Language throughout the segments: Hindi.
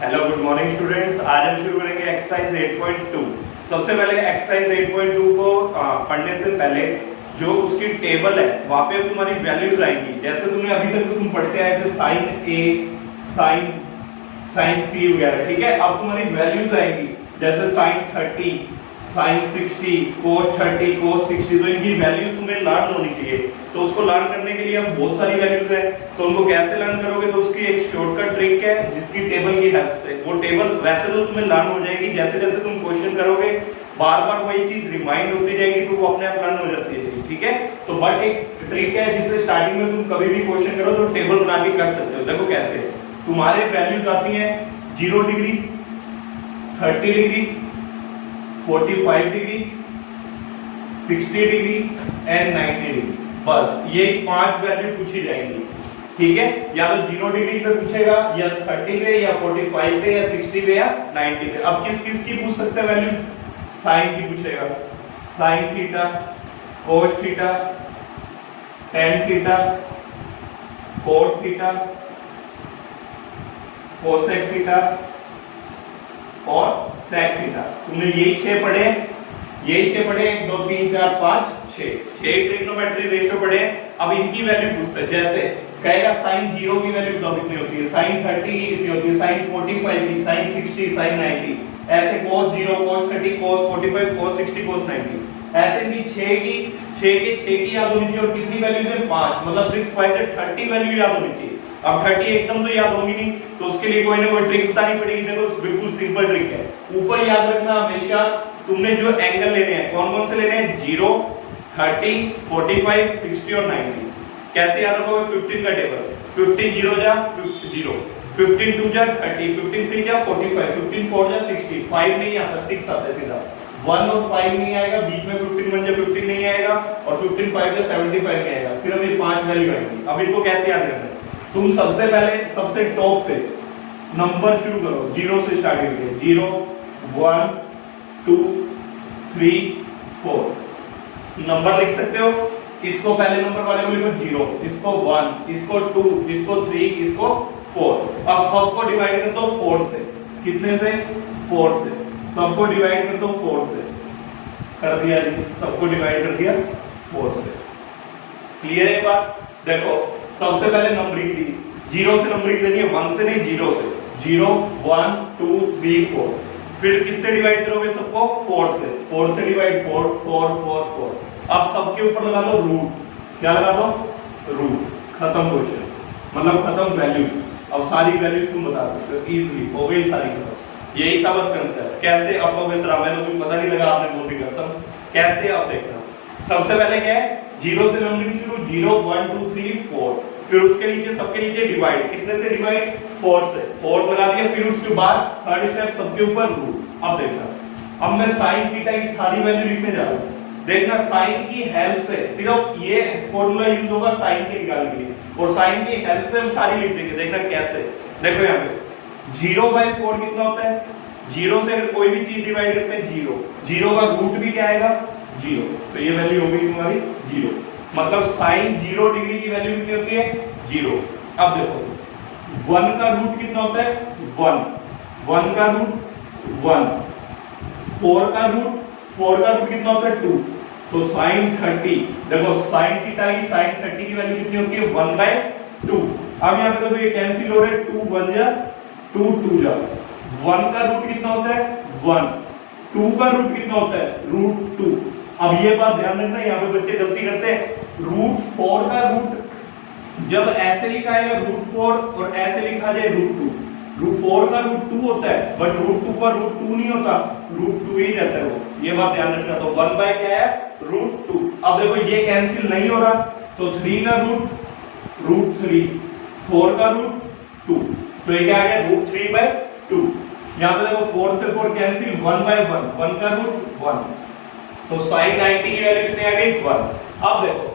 Hello good morning students. आज हम शुरू करेंगे एक्सरसाइज 8.2। सबसे पहले एक्सरसाइज 8.2 को पढ़ने से पहले जो उसकी टेबल है वहां पे तुम्हारी वैल्यूज आएंगी। जैसे तुमने अभी तक तो तुम पढ़ते आए थे साइन ए, साइन सी वगैरह, ठीक है। अब तुम्हारी वैल्यूज आएंगी जैसे साइन 30, साइन 60, कोस 30, कोस 60। तो इनकी वैल्यूज तुम्हें लर्न होनी चाहिए। तो उसको लर्न करने के लिए अब बहुत सारी वैल्यूज है, तो उनको कैसे लर्न करोगे? तो उसकी एक शॉर्टकट ट्रिक है जिसकी टेबल की हेल्प से। वो टेबल वैसे तो तुम्हें लर्न हो जाएगी, जैसे जैसे तुम क्वेश्चन करोगे बार बार वही चीज रिमाइंड होती जाएगी, तो वो अपने आप लर्न हो जाती है, ठीक है। तो बट एक ट्रिक है जिससे स्टार्टिंग में तुम कभी भी क्वेश्चन करो तो टेबल बना के कर सकते हो। देखो कैसे तुम्हारे वैल्यूज आती हैं 0 degree, 30 degree, 45 degree, 60 degree and 90 degree. बस ये 5 वैल्यू पूछी जाएंगी, ठीक है। या तो 0 डिग्री पे पूछेगा, या 30 पे, या 45 पे, या 60 पे, या 90 पे। अब किस किस की पूछ सकते हैं वैल्यूज? साइन की पूछेगा, sine theta, cos theta, tan theta, cot theta, cosec theta और सेक थीटा। तुमने यही 6 पढ़े, यही 6 पढ़े, 1 2 3 4 5 6 ट्रिग्नोमेट्री रेशियो पढ़े। अब इनकी वैल्यू पूछते हैं। जैसे कहेगा साइन 0 की वैल्यू तो कितनी होती है, साइन 30 की कितनी होती है, साइन 45 की, साइन 60, साइन 90। ऐसे cos 0, cos 30, cos 45, cos 60, cos 90। ऐसे भी 6 के 6 की याद होनी चाहिए। और कितनी वैल्यूज है? 5, मतलब 6 5 30 वैल्यू याद होनी चाहिए। अब 30 एकदम तो याद होगी नहीं, तो उसके लिए कोई ना कोई ट्रिक बतानी पड़ेगी। देखो बिल्कुल सिंपल ट्रिक है। ऊपर याद रखना हमेशा तुमने जो एंगल लेने हैं कौन कौन से लेने हैं? 0, 30, 45, 60 और 90। कैसे याद रखोगे? 15 का टेबल, 15 0 जा 0, 15 2 जा 30, 15 3 जा 45, 15 4 जा 60, 5 नहीं आता 6 आता है सीधा। 1 और 5 नहीं आएगा, बीच में 15 1 जा 15 नहीं आएगा, और 15 5 जा 75 नहीं आएगा। सिर्फ ये 5 वैल्यू आएंगी। अब इनको कैसे याद करना है? तुम सबसे पहले सबसे टॉप पे नंबर शुरू करो, 0 से स्टार्ट करके। 0 1 2 3 4 नंबर लिख सकते हो। इसको पहले नंबर वाले को लिखो 0, इसको 1, इसको 2, इसको 3, इसको 4। अब सबको डिवाइड कर दो 4 से। कितने से? 4 से। सबको डिवाइड कर दो 4 से। कर दिया जी, सबको डिवाइड कर दिया 4 से। क्लियर है बात? देखो सबसे पहले नंबरिंग दी, 0 से नंबरिंग देनी है, 1 से नहीं 0 से। 0 1 2 3 4। फिर किससे डिवाइड करोगे सबको? 4 से। 4 से डिवाइड 4 4 4 4। अब सबके ऊपर लगा दो रूट। क्या लगा दो? रूट। खत्म क्वेश्चन, मतलब खत्म वैल्यूज। अब सारी वैल्यूज तुम बता सकते हो इजीली, हो गई सारी खत्म। यही था बस कंसेप्ट। कैसे? अब हो गए सर मैंने कुछ पता नहीं लगा, आपने बोल दी खत्म। कैसे? अब देखना सबसे पहले क्या है, 0 से नंबरिंग शुरू, 0 1 2 3 4। फिर उसके नीचे सबके नीचे डिवाइड। कितने से डिवाइड? 4 से। 4 लगा दिया। फिर उसके बाद थर्ड स्टेप सबके ऊपर रूट। अब देखना, अब मैं साइन थीटा की सारी वैल्यू लिखने जा रहा हूं। देखना साइन की हेल्प से सिर्फ ये फॉर्मूला यूज होगा साइन के निकालने के लिए, और साइन की हेल्प से हम सारी लिख देंगे। देखना कैसे। देखो यहाँ पे 0/4 कितना होता है? 0 से अगर कोई भी चीज डिवाइड करते हैं 0, 0 का रूट भी क्या आएगा? 0। तो ये वैल्यू होगी तुम्हारी 0। मतलब साइन 0 डिग्री की वैल्यू कितनी होती है? 0। अब देखो 1 का रूट कितना होता है? 1। 1 का रूट 1। 4 का रूट कितना होता है? 2। तो साइन 30, देखो साइन थीटा की साइन 30 की वैल्यू कितनी होती है? 1/2। अब यहाँ पे देखो ये कैंसिल हो रहे, 2 1 जा 2 2 जा। 1 का रूट कितना होता है? 1। 2 का रूट कितना होता है? √2। अब ये बात ध्यान रखना, यहाँ पे बच्चे गलती करते हैं। √4 का रूट जब ऐसे लिखा है √4 और ऐसे लिखा जाए √2, √4 का √2 होता है, बट √2 का √2 नहीं होता, √2 ही रहता है वो। ये बात ध्यान रखना। तो 1 बाय क्या है? √2। अब देखो ये कैंसिल नहीं हो रहा, तो 3 का √3, 4 का √2, तो ये क्या आ गया? √3/2। यहाँ पे देखो 4 से 4 कैंसिल, 1/1, 1 का √1। तो साइन 90 की वैल्यू कितनी आ गई? 1। अब देखो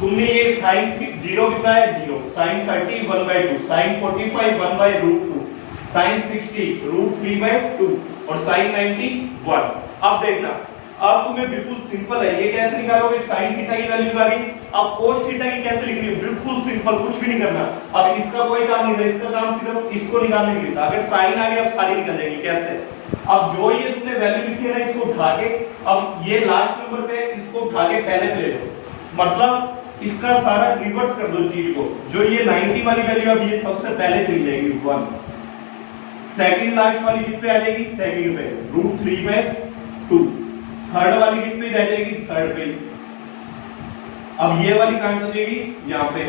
तुमने ये साइन 0 कितना है? 0। साइन 30 1/2, साइन 45 1/√2, साइन 60 √3/2 और साइन 90 1। अब देखना अब तुम्हें बिल्कुल सिंपल है, ये कैसे निकालोगे, sin थीटा की वैल्यूज आ गई। अब cos थीटा की कैसे लिखनी है, बिल्कुल सिंपल, कुछ भी नहीं करना। अब इसका कोई काम नहीं है, इसका काम सिर्फ इसको निकालने के लिए था। अगर sin आ गया अब सारी निकल जाएगी। कैसे, अब जो ये तुमने वैल्यू लिखी है ना, इसको उठा के, अब ये लास्ट नंबर पे इसको उठा के पहले पे ले लो, मतलब इसका सारा रिवर्स कर दो चीज को। जो ये 90 वाली वैल्यू अब ये सबसे पहले चली जाएगी 1, सेकंड लास्ट वाली किस पे आ जाएगी, सेकंड पे, √3 पे 2, थर्ड वाली किस पे रह जाएगी, थर्ड पे। अब ये वाली कहां चली जाएगी, यहाँ पे,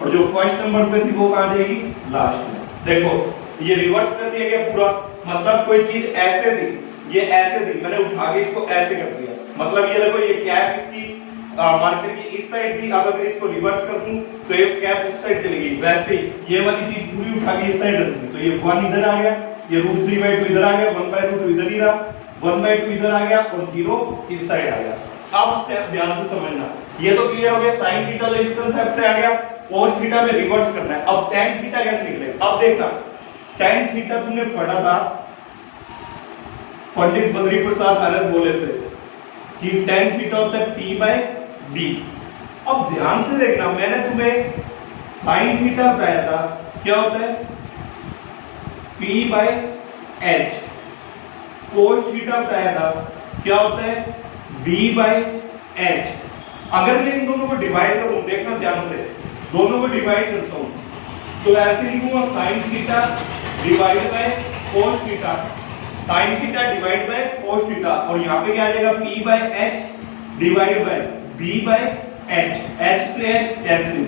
और जो फर्स्ट नंबर पे थी वो कहां जाएगी, लास्ट में। देखो ये रिवर्स कर दिया गया पूरा, मतलब कोई चीज ऐसे थी, ये ऐसे थी, मैंने उठा के इसको ऐसे कर दिया। मतलब ये देखो, ये कैप इसकी मार्कर की इस साइड थी, अब अगर इसको रिवर्स कर दूं तो ये कैप उस साइड चली गई। वैसे ही ये वाली चीज पूरी उठा के इस साइड रख दी, तो ये 1 इधर आ गया, ये √3/2 इधर आ गया, 1/2 इधर ही रहा, 1/2 इधर आ गया, और 0 इस साइड आ गया। अब स्टेप ध्यान से समझना, ये तो क्लियर हो गया, sin थीटा तो इस कांसेप्ट से आ गया, cos थीटा में रिवर्स करना है। अब tan थीटा कैसे निकले, अब देखना, tan थीटा तुमने पढ़ा था पंडित बद्री प्रसाद आनंद बोले से कि tan थीटा होता है p/b। अब ध्यान से देखना, मैंने तुम्हें sin थीटा बताया था, क्या होता है p/h, cos थीटा बताया था, क्या होता है b/h। अगर मैं इन दोनों को डिवाइड करूं, देखना ध्यान से, दोनों को डिवाइड करता हूं तो ऐसे लिखूंगा sin theta divide by cos theta, sin theta divide by cos theta, और यहां पे क्या आ जाएगा p/h divide by b/h, h से h कैंसिल,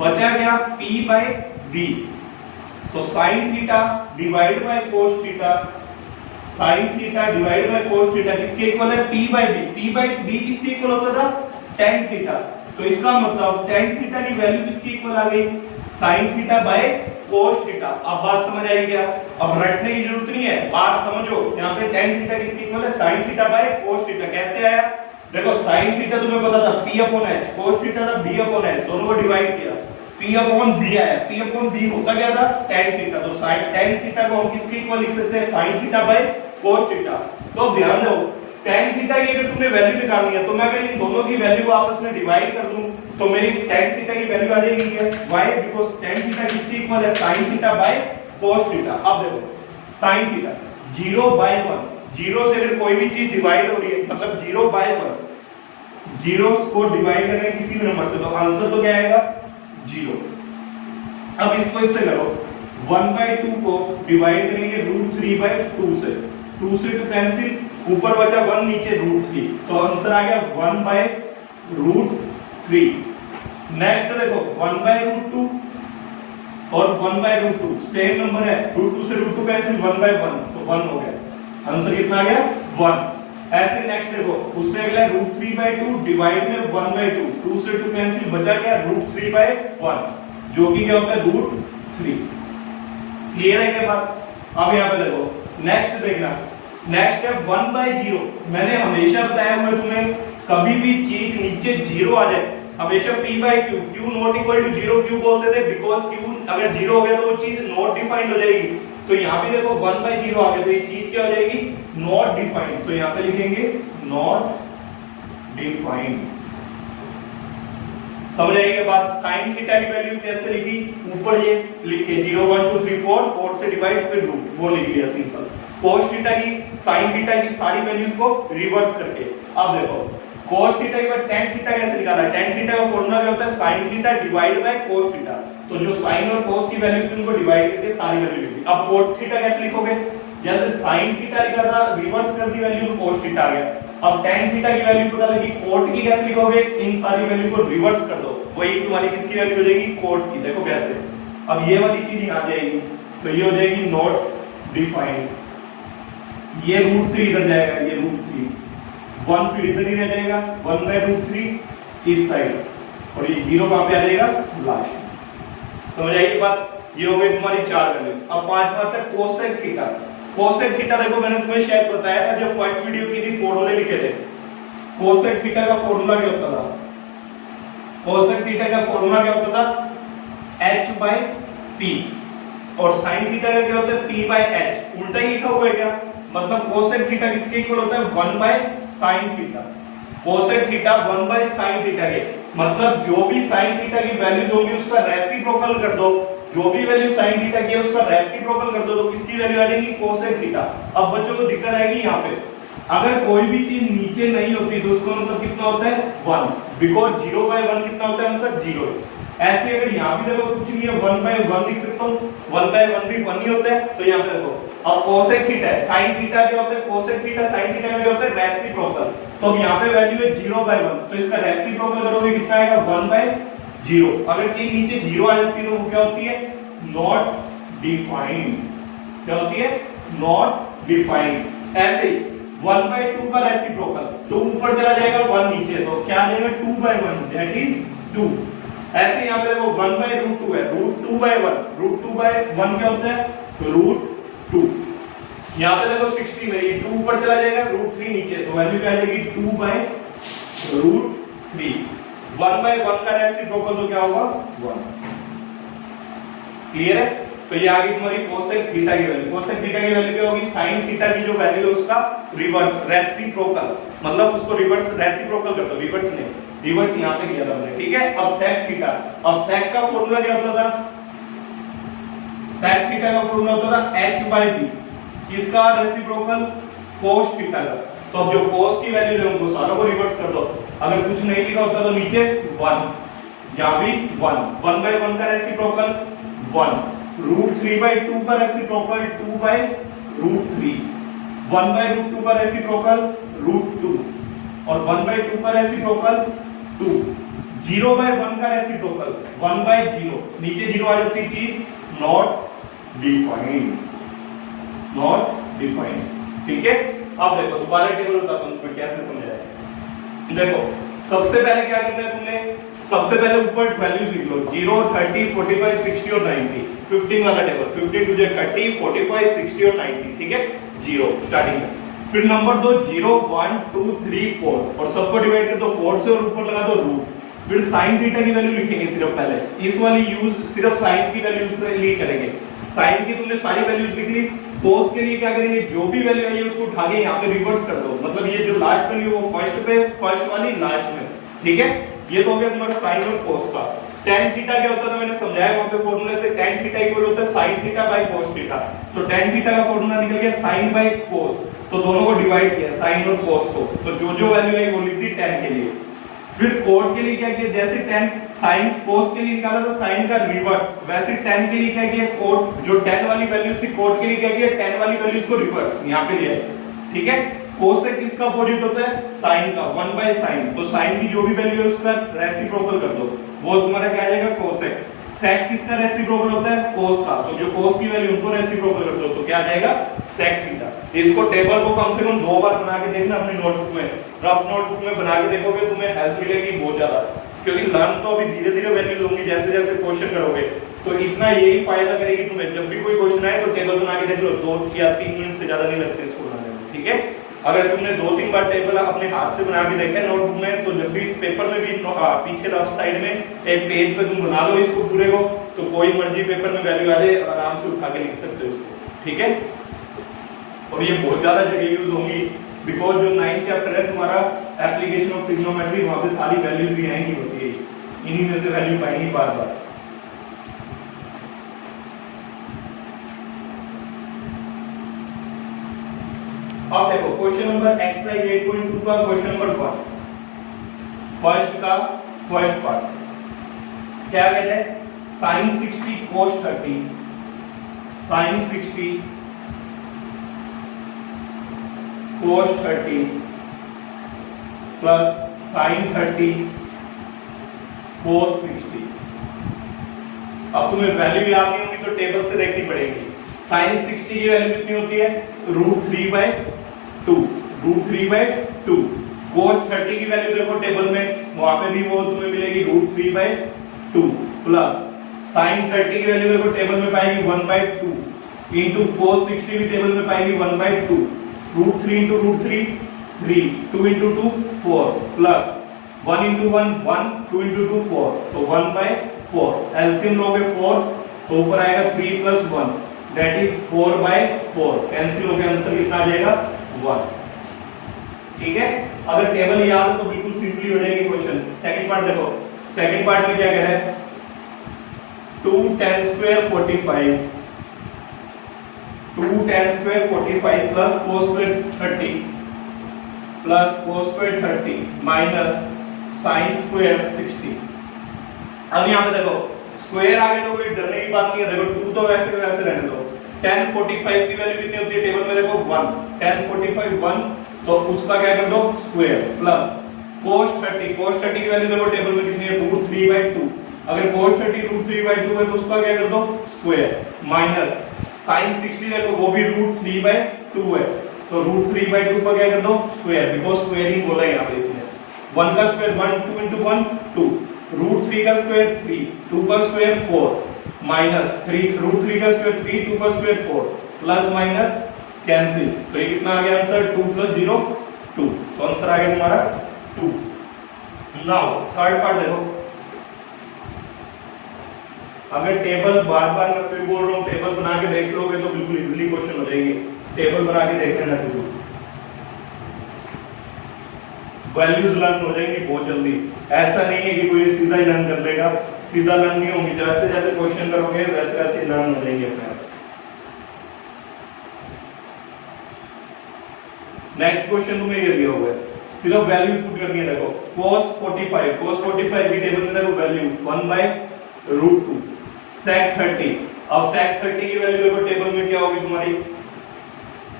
बचा गया p/b। तो sin theta divide by cos theta, sin theta divide by cos theta किसके इक्वल है, p/b। p/b किसके इक्वल होता था, tan थीटा। तो इसका मतलब tan थीटा की वैल्यू किसके इक्वल आ गई, sin theta by cos theta. अब बात समझ आई क्या, अब रटने की जरूरत नहीं है, बात समझो। यहाँ पे tan थीटा किसके इक्वल है, sin theta by cos theta. कैसे आया, देखो sin थीटा तुम्हें पता था p/h, cos थीटा था b/h, दोनों को डिवाइड किया, p/b आया, p/b होता क्या था, tan थीटा। तो tan थीटा को हम किसके इक्वल लिख सकते हैं, sin theta by cos theta. तो ध्यान दो, tan थीटा की अगर तुमने वैल्यू निकालनी है, तो मैं अगर इन दोनों की वैल्यू आपस में डिवाइड कर दूं तो मेरी tan थीटा की वैल्यू आ जाएगी क्या, why, because tan थीटा किसके इक्वल है, sin theta by cos theta. अब देखो sin थीटा 0/1, 0 से अगर कोई भी चीज डिवाइड हो रही है, मतलब 0/1, 0 को डिवाइड करें किसी भी नंबर से, तो आंसर तो क्या आएगा, 0। अब इसको इससे करो, 1/2 को डिवाइड करेंगे √3/2 से, 2 से 2 कैंसिल, ऊपर बचा 1, नीचे √3, तो आंसर आ गया 1/√3। नेक्स्ट देखो 1/√2 और 1/√2 सेम नंबर है, √2 से √2 कैंसिल, 1/1, तो 1 हो गया, आंसर कितना आ गया 1। ऐसे नेक्स्ट देखो, उससे अगला √3/2 डिवाइड में 1/2, 2 से 2 कैंसिल, बचा क्या √3/1, जो कि क्या होता है √3। क्लियर है क्या बात। अब यहाँ पे देखो नेक्स्ट देखना, नेक्स्ट है 1/0। मैंने हमेशा बताया हुआ तुम्हें, कभी भी चीज नीचे 0 आ जाए हमेशा p/q, q not equal to 0 क्यों बोलते थे, बिकॉज q अगर 0 हो गया तो वो चीज नॉट डिफाइंड हो जाएगी। तो यहाँ भी देखो 1/0 आ गया, तो ये चीज क्या हो जाएगी, नॉट डिफाइंड। तो यहाँ पे लिखेंगे नॉट डिफाइंड। समझ आएगी बात। sin थीटा की वैल्यूज कैसे लिखी, ऊपर ये लिखे 0 1 2 3 4, 4 से डिवाइड फिर रूट, वो लिख लिया सिंपल। cos थीटा की sin थीटा की सारी वैल्यूज को रिवर्स करके। अब देखो cos थीटा के बाद tan थीटा कैसे निकाला, tan थीटा का फॉर्मूला क्या होता है, sin theta divide by cos theta. तो जो sin और cos की वैल्यूज थी उनको डिवाइड करके सारी वैल्यू लिखी। अब cos थीटा कैसे लिखोगे, जैसे sin थीटा लिखा था, रिवर्स कर दी वैल्यू, cos थीटा आ गया। अब tan थीटा की वैल्यू पता लगी, cot की कैसे लिखोगे, इन सारी वैल्यू को रिवर्स कर दो, वही तुम्हारी किसकी वैल्यू हो जाएगी, cot की। देखो कैसे, अब ये वाली चीज यहां जाएगी, तो ये हो जाएगी नॉट डिफाइंड। ये √3 इधर जाएगा, ये √3, 1 फिर इधर ही रह जाएगा, 1/√3 इस साइड, और ये 0 कहां पे आ जाएगा, लास्ट। समझ आई बात। ये हो गई तुम्हारी 4 वैल्यू। अब पांचवा आता है कोसेक थीटा। कोसेक थीटा देखो मैंने तुम्हें शायद बताया था जब फर्स्ट वीडियो की थी, फॉर्मूले लिखे थे। कोसेक थीटा का फॉर्मूला क्या होता था, कोसेक थीटा का फॉर्मूला क्या होता था, h/p, और sin थीटा का क्या होता है p/h। उल्टा ही लिखा हुआ है क्या, मतलब कोसेक थीटा किसके इक्वल होता है 1 by sin theta. Cosec theta 1 by sin theta के मतलब जो भी sin थीटा की वैल्यूज होंगी उसका रेसिप्रोकल कर दो, जो भी वैल्यू sin थीटा की है उसका रेसिप्रोकल कर दो तो किसकी वैल्यू आ जाएगी कोसेक थीटा। अब बच्चों को दिक्कत आएगी यहाँ पे अगर कोई भी चीज नीचे नहीं होती तो उसका मतलब कितना होता है 1, बिकॉज 0 बाय 1 कितना होता है आंसर 0। ऐसे अगर यहाँ भी देखो कुछ नहीं है 1 बाय 1 लिख सकता हूँ, 1 बाय 1 भी 1 ही होता है। तो यहाँ पे देखो अब कोसेक थीटा है, sin थीटा क्या होता है कोसेक थीटा sin थीटा में क्या होता है रेसिप्रोकल। तो अब यहाँ पे वैल्यू है 0 बाय 1 तो इसका रेसिप्रोकल करोगे कितना आएगा 1 बाय 0। अगर चीज नीचे 0 आ जाती है तो वो क्या होती है नॉट डिफाइंड, क्या होती है नॉट डिफाइंड। ऐसे ही 1 बाय 2 का रेसिप्रोकल, 2 ऊपर चला जाएगा 1 नीचे तो क्या आ जाएगा 2 बाय 1 दैट इज 2। ऐसे यहाँ पे वो 1 बाय रूट 2 है, रूट 2 बाय 1, रूट 2 बाय 1 क्या होता है रूट 2। यहाँ पे देखो 60 में ये 2 ऊपर चला जाएगा रूट 3 नीचे तो वैल्यू क्या आ जाएगी 2 बाय रूट 3। 1 बाय 1 का रेसिप्रोकल तो क्या होगा 1। क्लियर है। तो ये आ गई तुम्हारी कोसेक थीटा की वैल्यू। कोसेक थीटा की वैल्यू क्या होगी sin थीटा की जो वैल्यू है उसका रिवर्स रेसिप्रोकल, मतलब उसको रिवर्स रेसिप्रोकल कर दो, रिवर्स नहीं रिवर्स यहां पे किया था हमने, ठीक है। अब sec थीटा, अब sec का फॉर्मूला क्या होता था sec थीटा का फॉर्मूला होता था h by b, किसका रेसिप्रोकल cos थीटा का। तो अब जो cos की वैल्यू है उनको सारों को रिवर्स कर दो, अगर कुछ नहीं लिखा होता तो नीचे 1 यहां भी 1, 1 by 1 का रेसिप्रोकल 1, रूट 3 by 2 का reciprocal 2 by root 3, 1 by root 2 का रेसिप्रोकल रूट 2 और 1 by 2 का रेसिप्रोकल 2, 0 by 1 का रेसिप्रोकल 1 by 0, नीचे 0 आ जाती चीज नॉट डिफाइंड, नॉट डिफाइंड, ठीक है। अब देखो दोबारा टेबल बताता हूं तुम्हें कैसे समझाया है। देखो सबसे पहले क्या करना है तुमने, सबसे पहले ऊपर वैल्यूज लिख लो 0 30 45 60 और 90, 15 वाला टेबल 15 टू 30 45 60 और 90, ठीक है 0 स्टार्टिंग में। फिर नंबर दो 0 1 2 3 4 और सबको डिवाइड कर दो 4 से और ऊपर लगा दो रूट। फिर sin थीटा की वैल्यू लिखेंगे सिर्फ पहले, इस वाली यूज सिर्फ sin की वैल्यूज के लिए करेंगे। sin की तुमने सारी वैल्यूज लिख ली, cos के लिए क्या करेंगे जो भी वैल्यू आई है उसको उठा के यहां पे रिवर्स कर दो, मतलब ये जो लास्ट वैल्यू वो फर्स्ट पे, फर्स्ट वाली लास्ट में, ठीक है। ये तो हो गया तुम्हारा sin और cos का। tan थीटा क्या होता था मैंने समझाया वहां पे फॉर्मूले से, tan थीटा इक्वल होता है sin theta by cos theta. तो tan थीटा का फॉर्मूला निकल गया sin बाय cos, तो दोनों को डिवाइड किया sin और cos को, तो जो जो वैल्यू आई वो लिख दी tan के लिए। फिर cot के लिए क्या किया, जैसे tan sin cos के लिए निकाला था sin का रिवर्स, वैसे tan के लिए क्या किया cot, जो tan वाली वैल्यू थी cot के लिए क्या किया tan वाली वैल्यूज को रिवर्स यहां पे लिया, ठीक है। कोसेक किसका अपोजिट होता है साइन का, 1 बाय साइन, तो साइन की जो भी वैल्यू है उसका रेसिप्रोकल कर दो, वो तुम्हारा क्या आ जाएगा कोसेक। सेक किसका रेसिप्रोकल होता है कोस का, तो जो कोस की वैल्यू उनको रेसिप्रोकल कर दो तो क्या आ जाएगा सेक थीटा। इसको टेबल को कम से कम 2 बार बना के देखना अपनी नोटबुक में, रफ नोटबुक में बना के देखोगे तुम्हें हेल्प मिलेगी बहुत ज्यादा, क्योंकि लर्न तो अभी धीरे धीरे वैल्यूज होंगी जैसे जैसे क्वेश्चन करोगे, तो इतना यही फायदा करेगी तुम्हें। जब भी कोई क्वेश्चन आए तो टेबल बना के देख लो, 2 या 3 मिनट से ज्यादा नहीं लगते इसको बनाने में, ठीक है। अगर तुमने 2-3 बार टेबल अपने हाथ से बना के देखा है नोटबुक में, तो जब भी पेपर में भी पीछे लेफ्ट साइड में एक पेज पे तुम बना लो इसको पूरे को, तो कोई मर्जी पेपर में वैल्यू आ जाए आराम से उठा के लिख सकते हो इसको, ठीक है। और ये बहुत ज्यादा जगह यूज होंगी, बिकॉज जो 9th चैप्टर है तुम्हारा एप्लीकेशन ऑफ ट्रिग्नोमेट्री, वहां पे सारी वैल्यूज ही आएंगी, बस यही इन्हीं में से वैल्यू पाएंगी बार बार। अब देखो क्वेश्चन नंबर एक्सरसाइज 8.2 का क्वेश्चन नंबर 1, फर्स्ट का फर्स्ट पार्ट क्या कहते हैं, sin 60 cos 30, sin 60 cos 30 plus sin 30 cos 60। अब तुम्हें वैल्यू याद नहीं होगी तो टेबल से देखनी पड़ेगी। sin 60 की वैल्यू कितनी होती है √3/2, √3/2। cos 30 की वैल्यू देखो टेबल में, वहां पे भी वो तुम्हें मिलेगी √3/2 प्लस sin 30 की वैल्यू देखो टेबल में पाएगी 1/2 इनटू cos 60 भी टेबल में पाएगी 1/2, √3 into √3 3, 2 into 2 4 plus 1 into 1 1, 2 into 2 4, तो 1/4। एलसीएम लोगे 4 तो ऊपर आएगा 3 + 1, दैट इज 4/4। कैंसिल हो गया, आंसर कितना आ जाएगा 1। ठीक है, अगर टेबल याद हो तो बिल्कुल सिंपली हो जाएगी क्वेश्चन। सेकंड पार्ट देखो, सेकंड पार्ट में क्या कह रहा है, 2 10 square 45, 2 10 square 45 plus cos square 30 plus cos square 30 minus sin square 60। अब यहां पे देखो स्क्वायर आ गया तो कोई डरने की बात नहीं है। देखो 2 तो वैसे वैसे रहने दो। 10 45 की वैल्यू कितनी होती है टेबल में, देखो 1। 10 45 1, तो उसका क्या कर दो स्क्वायर, प्लस cos 30, cos 30 की वैल्यू देखो टेबल में कितनी है, √3/2। अगर cos 30 √3/2 है तो उसका क्या कर दो स्क्वायर, माइनस sin 60 देखो वो भी √3/2 है, तो √3/2 का क्या कर दो स्क्वायर, बिकॉज़ स्क्वायरिंग बोला है यहां पे इसने। 1 का स्क्वायर 1, 2 into 1 2, √3 का स्क्वायर 3, 2 का स्क्वायर 4, माइनस 3 √3 का स्क्वायर 3, 2 का स्क्वायर 4, प्लस माइनस कैंसिल, तो ये कितना आ गया आंसर 2 + 0 2। तो आंसर आ गया तुम्हारा 2। नाउ थर्ड पार्ट देखो, अगर टेबल बार-बार मैं फिर बोल रहा हूं, टेबल बना के देख लोगे तो बिल्कुल इजीली क्वेश्चन हो जाएंगे। टेबल बना के देख लेना, बिल्कुल वैल्यूज लर्न हो जाएंगी बहुत जल्दी। ऐसा नहीं है कि कोई सीधा ही लर्न कर लेगा, सीधा लर्न नहीं होंगी, जैसे जैसे क्वेश्चन करोगे वैसे वैसे लर्न हो जाएंगे अपने आप। नेक्स्ट क्वेश्चन तुम्हें ये दिया हुआ है, सिर्फ वैल्यूज पुट करनी है। देखो cos 45 की टेबल में देखो वैल्यू 1/√2, sec 30। अब sec 30 की वैल्यू देखो टेबल में क्या होगी तुम्हारी,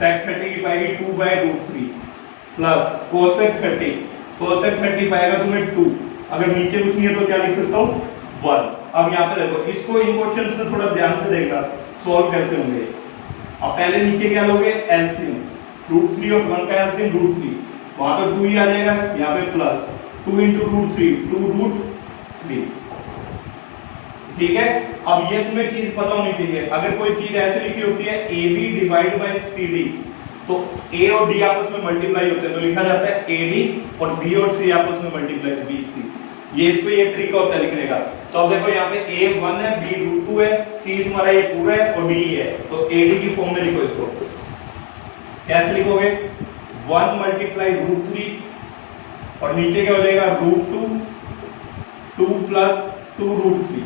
sec 30 की पाएगी 2/√3 प्लस cosec 30 पाएगा तुम्हें 2। अगर नीचे कुछ नहीं है तो क्या लिख सकता हूं 1। अब यहां पे देखो, इसको इन क्वेश्चन से थोड़ा ध्यान से देखना सॉल्व कैसे होंगे। अब पहले नीचे क्या लोगे एलसीएम, √3 और 1 का एलसीएम √3, वहां तो 2 ही आ जाएगा, यहां पे प्लस 2 into √3 2√3। ठीक है, अब ये तुम्हें चीज पता होनी चाहिए। अगर कोई चीज ऐसे लिखी होती है AB डिवाइड बाय CD, तो A और D आपस में मल्टीप्लाई होते हैं तो लिखा जाता है AD, और B और C आपस में मल्टीप्लाई BC। ये इसको ये तरीका होता है लिखने का। तो अब देखो यहाँ पे A 1 है, B √2 है, C तुम्हारा ये पूरा है और D है, तो AD की फॉर्म में लिखो इसको। कैसे लिखोगे, 1 × √3 और नीचे क्या हो जाएगा √2, 2 + 2√3।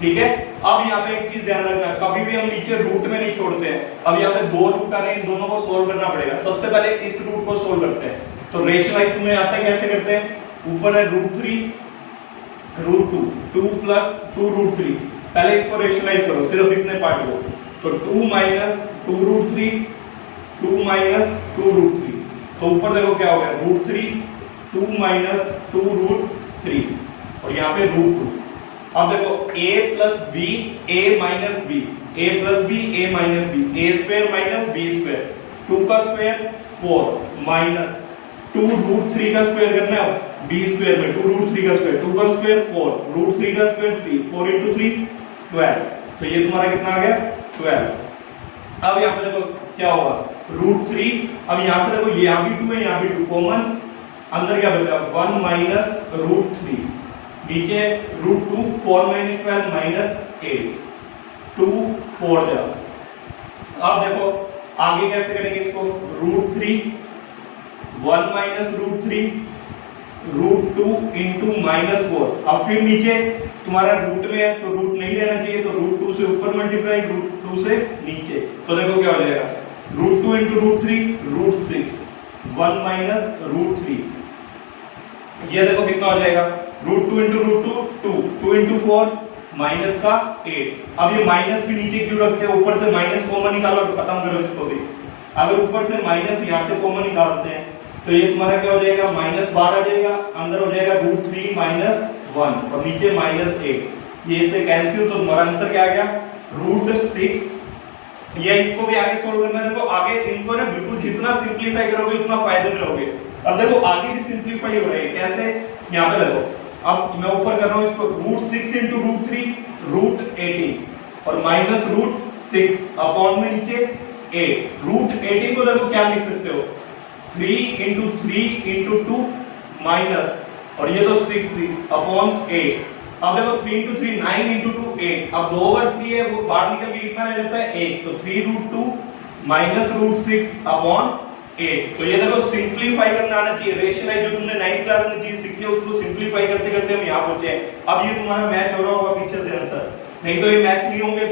ठीक है, अब यहाँ पे एक चीज ध्यान रखना, कभी भी हम नीचे रूट में नहीं छोड़ते हैं। अब यहाँ पे 2 रूट आ रहे हैं, इन दोनों को सोल्व करना पड़ेगा। सबसे पहले इस रूट को सोल्व करते हैं, तो रेशनलाइज तुम्हें आता है कैसे करते हैं, ऊपर है √3 √2, 2 + 2√3। पहले इसको रेशनलाइज करो, सिर्फ इतने पार्ट को, तो 2 - 2√3 2 - 2√3, तो ऊपर देखो क्या हो गया √3 2 - 2√3 और यहाँ पे √2। अब देखो a + b a - b a + b a - b a² - b², 2 का स्क्वायर 4 माइनस 2√3 का स्क्वायर करना है b² में, 2√3 का स्क्वायर, 2 का स्क्वायर 4 √3 का स्क्वायर 3 4 × 3 12, तो ये तुम्हारा कितना आ गया 12। अब यहाँ पे देखो क्या होगा √3, अब यहाँ से देखो यहाँ भी 2 है, यहाँ भी 2 कॉमन, अंदर क्या बचा 1 - √3, नीचे √2 4 - 12 - 8 2 4 जा। अब देखो आगे कैसे करेंगे इसको, √3 1 - √3 √2 × -4। अब फिर नीचे तुम्हारा रूट में है तो रूट नहीं रहना चाहिए, तो √2 से ऊपर मल्टीप्लाई √2 से नीचे, तो देखो क्या हो जाएगा √2 × √3 √6 1 - √3। ये देखो कितना हो जाएगा √2 × √2 2 2 × 4 माइनस का 8। अब ये माइनस भी नीचे क्यों रखते हो, ऊपर से माइनस कॉमन निकालो और खत्म करो इसको भी। अगर ऊपर से माइनस यहाँ से कॉमन निकालते हैं तो ये तुम्हारा क्या हो जाएगा -12 आ जाएगा, अंदर हो जाएगा √3 - 1 और नीचे -8, ये इससे कैंसिल, तो तुम्हारा आंसर क्या आ गया √6। ये इसको भी आगे सोल्व करना है। देखो आगे इनको ना बिल्कुल जितना सिंपलीफाई करोगे उतना फायदे में रहोगे। अब देखो आगे भी सिंपलीफाई हो रहा है, कैसे, यहाँ पे देखो अब मैं ऊपर कर रहा हूँ इसको √6 × √3 √18 और -√6 अपॉन में नीचे 8। √18 को देखो क्या लिख सकते हो 3 × 3 × 2 माइनस, और ये तो 6 अपॉन 8 अब देखो 3 into 3 9 into 2 8, अब 2 over 3 है वो बाहर निकल के कितना रह जाता है 1, तो 3 root 2 minus root 6 upon 8। तो ये देखो सिंपलीफाई करना आना चाहिए, रेशनलाइज जो तुमने 9th क्लास में चीज सीखी है उसको सिंपलीफाई करते करते हम यहाँ पहुंचे। अब ये तुम्हारा मैच हो रहा होगा पीछे से आंसर, नहीं तो ये मैच नहीं होंगे।